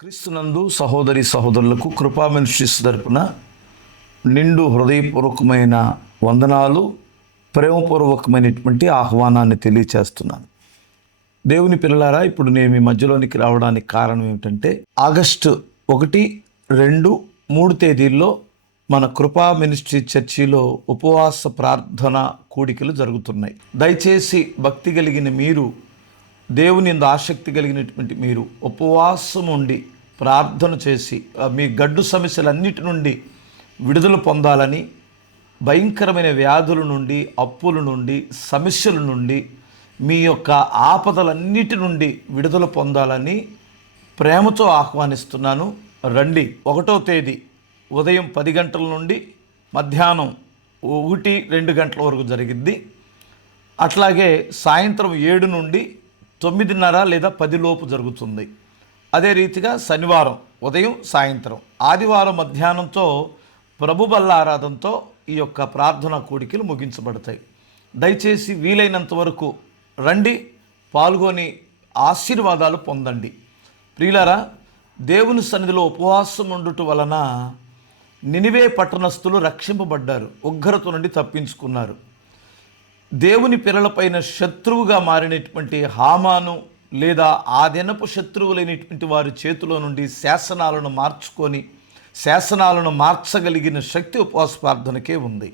క్రీస్తునందు సహోదరి సహోదరులకు కృపా మినిస్ట్రీస్ తరపున నిండు హృదయపూర్వకమైన వందనాలు ప్రేమపూర్వకమైనటువంటి ఆహ్వానాన్ని తెలియచేస్తున్నాను. దేవుని పిల్లలారా ఇప్పుడు నేను మీ మధ్యలోనికి రావడానికి కారణం ఏమిటంటే ఆగస్టు ఒకటి రెండు మూడు తేదీల్లో మన కృపా మినిస్ట్రీ చర్చిలో ఉపవాస ప్రార్థన కూడికలు జరుగుతున్నాయి. దయచేసి భక్తి కలిగిన మీరు దేవుని ఆసక్తి కలిగినటువంటి మీరు ఉపవాసం ఉండి ప్రార్థన చేసి మీ గడ్డు సమస్యలన్నిటి నుండి విడుదల పొందాలని భయంకరమైన వ్యాధుల నుండి అప్పుల నుండి సమస్యల నుండి మీ యొక్క ఆపదలన్నిటి నుండి విడుదల పొందాలని ప్రేమతో ఆహ్వానిస్తున్నాను. రండి ఒకటో తేదీ ఉదయం పది గంటల నుండి మధ్యాహ్నం ఒకటి రెండు గంటల వరకు జరిగిద్ది. అట్లాగే సాయంత్రం ఏడు నుండి తొమ్మిదిన్నర లేదా పదిలోపు జరుగుతుంది. అదే రీతిగా శనివారం ఉదయం సాయంత్రం. ఆదివారం మధ్యాహ్నంతో ప్రభు బల్ల ఆరాధనతో ఈ యొక్క ప్రార్థన కూడికలు ముగించబడతాయి. దయచేసి వీలైనంత వరకు రండి పాల్గొని ఆశీర్వాదాలు పొందండి. ప్రియులారా దేవుని సన్నిధిలో ఉపవాసం ఉండుట వలన నినివే పట్టణస్థులు రక్షింపబడ్డారు. ఉగ్రత నుండి తప్పించుకున్నారు. దేవుని పిల్లలపైన శత్రువుగా మారినటువంటి హామాను లేదా ఆ దినపు శత్రువులైనటువంటి వారి చేతిలో నుండి శాసనాలను మార్చుకొని శాసనాలను మార్చగలిగిన శక్తి ఉపవాస ప్రార్థనకే ఉంది.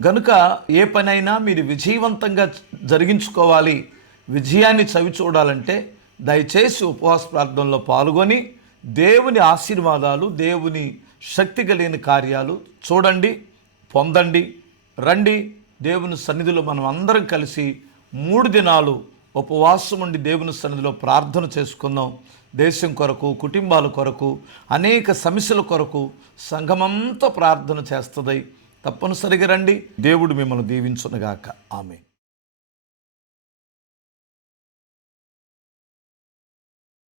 గనుక ఏ పనైనా మీరు విజయవంతంగా జరిగించుకోవాలి. విజయాన్ని చవి చూడాలంటే దయచేసి ఉపవాస ప్రార్థనలో పాల్గొని దేవుని ఆశీర్వాదాలు దేవుని శక్తి కలిగిన కార్యాలు చూడండి పొందండి రండి దేవుని సన్నిధిలో మనం అందరం కలిసి మూడు దినాలు ఉపవాసం ఉండి దేవుని సన్నిధిలో ప్రార్థన చేసుకుందాం. దేశం కొరకు కుటుంబాల కొరకు అనేక సమస్యల కొరకు సంఘమంతా ప్రార్థన చేస్తుంది. తప్పనిసరిగా రండి. దేవుడు మిమ్మల్ని దీవించునుగాక. ఆమె